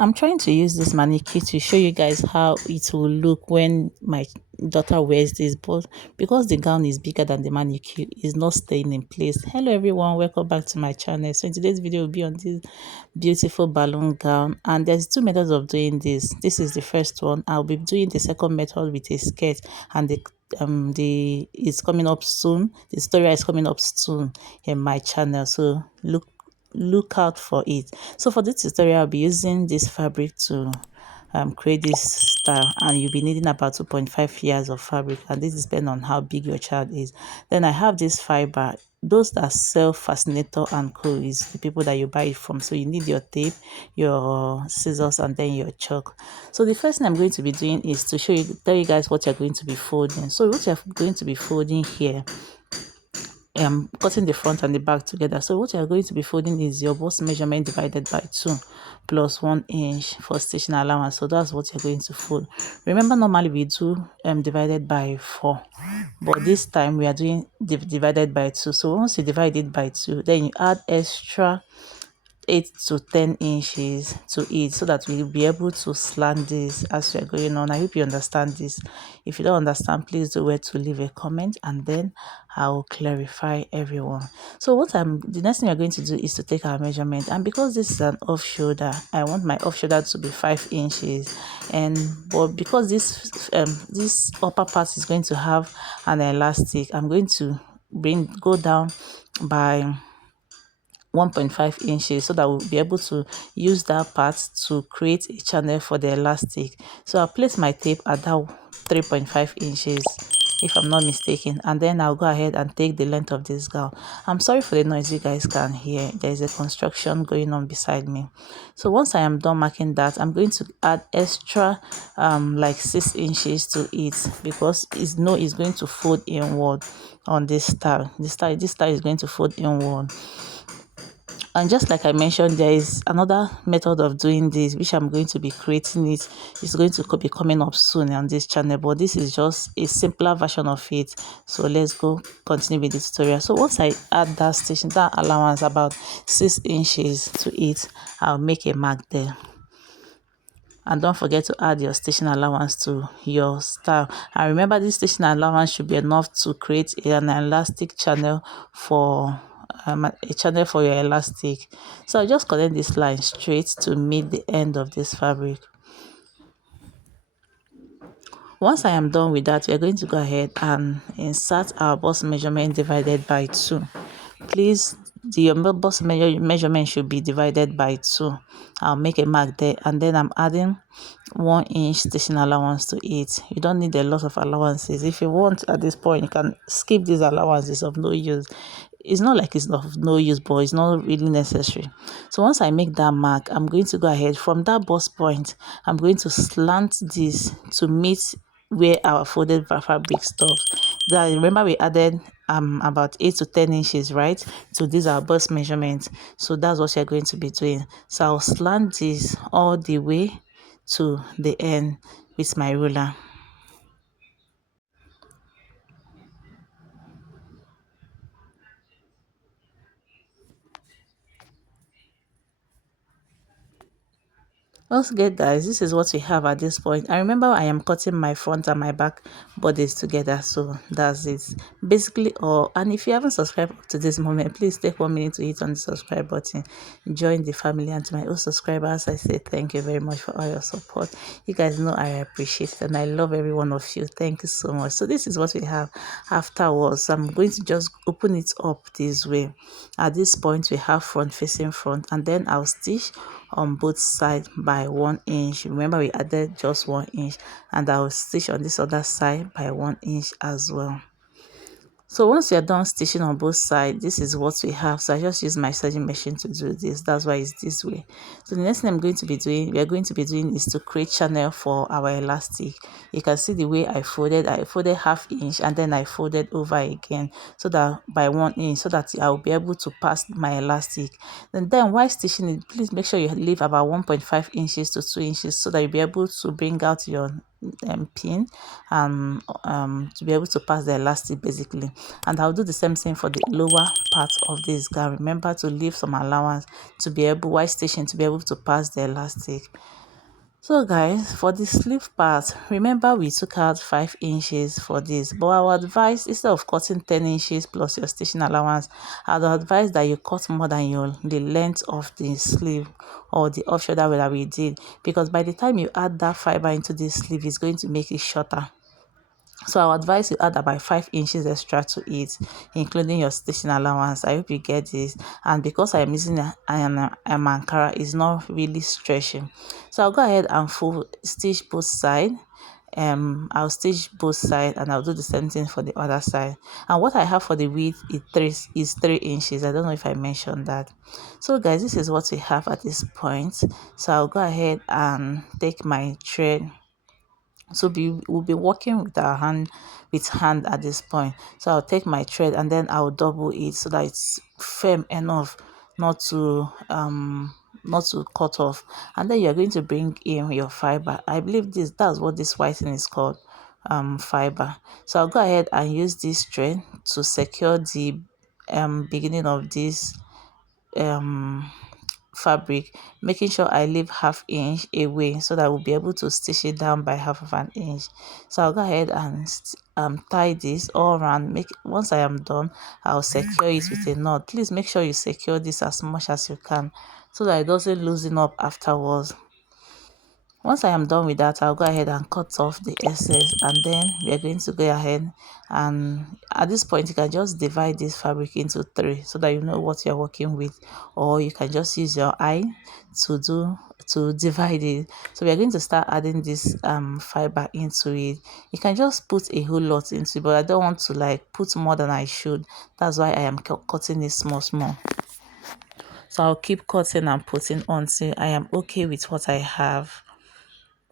I'm trying to use this mannequin to show you guys how it will look when my daughter wears this, but because the gown is bigger than the mannequin, it's not staying in place. Hello everyone, welcome back to my channel. So in today's video will be on this beautiful balloon gown, and there's two methods of doing this. This is the first one. I'll be doing the second method with a skirt, and the it's coming up soon. The story is coming up soon in my channel, so look out for it. So for this tutorial, I'll be using this fabric to create this style, and you'll be needing about 2.5 yards of fabric, and this is depending on how big your child is. Then I have this fiber. Those that sell fascinator and co is the people that you buy it from. So you need your tape, your scissors, and then your chalk. So the first thing I'm going to be doing is to tell you guys what you're going to be folding. So what you're going to be folding here, cutting the front and the back together. So what you're going to be folding is your bust measurement divided by 2 plus 1 inch for stitching allowance. So that's what you're going to fold. Remember, normally we do divided by 4, but this time we are doing divided by 2. So once you divide it by 2, then you add extra 8 to 10 inches to it, so that we'll be able to slant this as we're going on. I hope you understand this. If you don't understand, please do where to leave a comment, and then I'll clarify everyone. So the next thing we're going to do is to take our measurement, and because this is an off shoulder, I want my off shoulder to be 5 inches, but because this upper part is going to have an elastic, I'm going to go down by 1.5 inches, so that we'll be able to use that part to create a channel for the elastic. So I'll place my tape at that 3.5 inches if I'm not mistaken, and then I'll go ahead and take the length of this gown. I'm sorry for the noise you guys can hear. There is a construction going on beside me. So once I am done marking that, I'm going to add extra like 6 inches to it, because it's going to fold inward on this style. This style is going to fold inward. And just like I mentioned, there is another method of doing this, which I'm going to be creating. It's going to be coming up soon on this channel, but this is just a simpler version of it. So let's go continue with the tutorial. So once I add that allowance about 6 inches to it, I'll make a mark there. And don't forget to add your stitching allowance to your style. And remember, this stitching allowance should be enough to create an elastic channel for a channel for your elastic. So I just connect this line straight to meet the end of this fabric. Once I am done with that, we are going to go ahead and insert our bust measurement divided by 2. Please, the bust measurement should be divided by 2. I'll make a mark there, and then I'm adding 1 inch stitching allowance to it. You don't need a lot of allowances. If you want, at this point, you can skip these allowances of no use. It's not like it's of no use, but it's not really necessary. So once I make that mark, I'm going to go ahead from that bust point. I'm going to slant this to meet where our folded fabric stops. That, remember, we added about 8 to 10 inches, right? So these are bust measurements. So that's what you're going to be doing. So I'll slant this all the way to the end with my ruler. Once again, guys, this is what we have at this point. I remember I am cutting my front and my back bodies together, so that's it basically all. And if you haven't subscribed to this moment, please take 1 minute to hit on the subscribe button, join the family. And to my old subscribers, I say thank you very much for all your support. You guys know I appreciate it, and I love every one of you. Thank you so much. So this is what we have afterwards. I'm going to just open it up this way. At this point, we have front facing front, and then I'll stitch on both sides by 1 inch. Remember, we added just 1 inch, and I'll stitch on this other side by 1 inch as well. So once you're done stitching on both sides, this is what we have. So I just use my sewing machine to do this. That's why it's this way. So the next thing we are going to be doing is to create channel for our elastic. You can see the way I folded 1/2 inch, and then I folded over again, so that by 1 inch, so that I'll be able to pass my elastic. And then while stitching it, please make sure you leave about 1.5 inches to 2 inches, so that you'll be able to bring out your pin and to be able to pass the elastic basically. And I'll do the same thing for the lower part of this gown. Remember to leave some allowance to be able, while stitching, to be able to pass the elastic. So guys, for the sleeve part, remember we took out 5 inches for this, but I would advise, instead of cutting 10 inches plus your stitching allowance, I would advise that you cut more than the length of the sleeve or the off shoulder that we did, because by the time you add that fiber into this sleeve, it's going to make it shorter. So I would advise you add about 5 inches extra to it, including your stitching allowance. I hope you get this. And because I am using an Ankara, it's not really stretching. So I'll go ahead and full stitch both sides. I'll stitch both sides and I'll do the same thing for the other side. And what I have for the width is 3 inches. I don't know if I mentioned that. So guys, this is what we have at this point. So I'll go ahead and take my thread. So we'll be working with our hand at this point. So I'll take my thread and then I'll double it so that it's firm enough not to cut off. And then you're going to bring in your fiber. I believe that's what this white thing is called, fiber. So I'll go ahead and use this thread to secure the beginning of this fabric, making sure I leave half inch away so that we'll be able to stitch it down by half of an inch. So I'll go ahead and tie this all around. Once I am done, I'll secure it with a knot. Please make sure you secure this as much as you can so that it doesn't loosen up afterwards. Once I am done with that, I'll go ahead and cut off the excess, and then we are going to go ahead and at this point you can just divide this fabric into 3 so that you know what you're working with, or you can just use your eye to divide it. So we are going to start adding this fiber into it. You can just put a whole lot into it, but I don't want to like put more than I should. That's why I am cutting it small. So I'll keep cutting and putting until I am okay with what I have.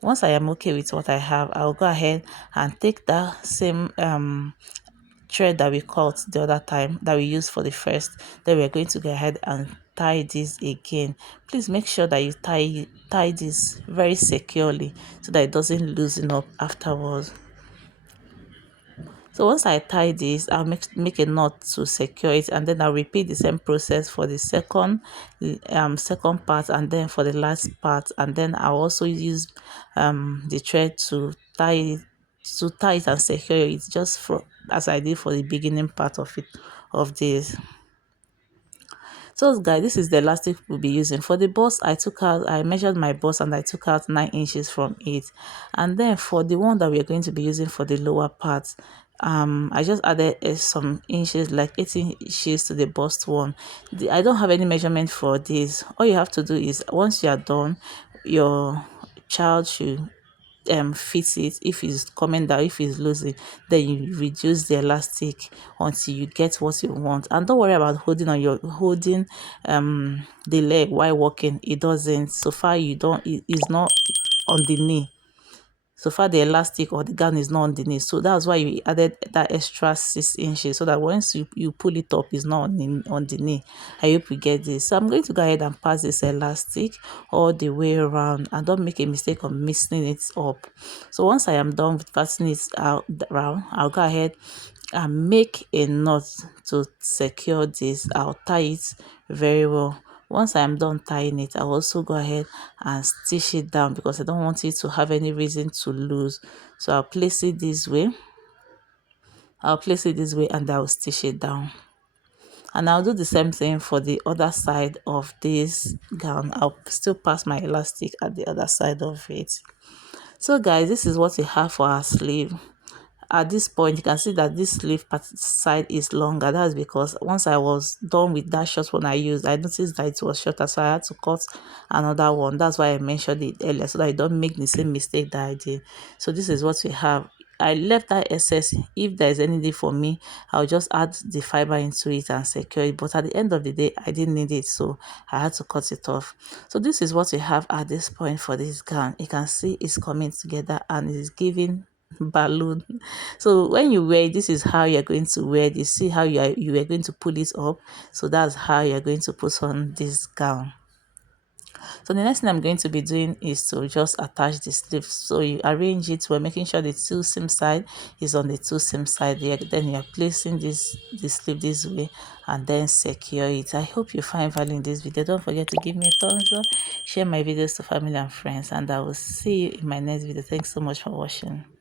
Once I am okay with what I have, I'll go ahead and take that same thread that we cut the other time that we used for the first. Then we're going to go ahead and tie this again. Please make sure that you tie this very securely so that it doesn't loosen up afterwards. So once I tie this, I'll make a knot to secure it, and then I'll repeat the same process for the second part and then for the last part, and then I'll also use the thread to tie it and secure it, just as I did for the beginning part of this. So guys, this is the elastic we'll be using. For the bust, I measured my bust and I took out 9 inches from it. And then for the one that we are going to be using for the lower part, I just added some inches, like 18 inches to the bust one. I don't have any measurement for this. All you have to do is, once you are done, your child should fit it. If it's coming down, if it's losing, then you reduce the elastic until you get what you want. And don't worry about holding the leg while walking. It doesn't, so far you don't, it's not on the knee. So far the elastic or the gown is not on the knee, so that's why you added that extra 6 inches, so that once you pull it up, it's not on the knee. I hope you get this. So I'm going to go ahead and pass this elastic all the way around, and don't make a mistake of mixing it up. So once I am done with passing it out around, I'll go ahead and make a knot to secure this. I'll tie it very well. Once I am done tying it, I'll also go ahead and stitch it down because I don't want it to have any reason to lose. So I'll place it this way. And I'll stitch it down. And I'll do the same thing for the other side of this gown. I'll still pass my elastic at the other side of it. So guys, this is what we have for our sleeve. At this point, you can see that this sleeve side is longer. That's because once I was done with that short one I used, I noticed that it was shorter, so I had to cut another one. That's why I mentioned it earlier, so that I don't make the same mistake that I did. So this is what we have. I left that excess. If there is anything for me, I'll just add the fiber into it and secure it, but at the end of the day I didn't need it, so I had to cut it off. So this is what we have at this point for this gown. You can see it's coming together and it's giving balloon. So when you wear it, this is how you're going to wear this. See how you are going to pull it up. So that's how you're going to put on this gown. So the next thing I'm going to be doing is to just attach the sleeve. So you arrange it, we're making sure the two seam side is on the two seam side there. Then you're placing this sleeve this way and then secure it. I hope you find value in this video. Don't forget to give me a thumbs up, share my videos to family and friends, and I will see you in my next video. Thanks so much for watching.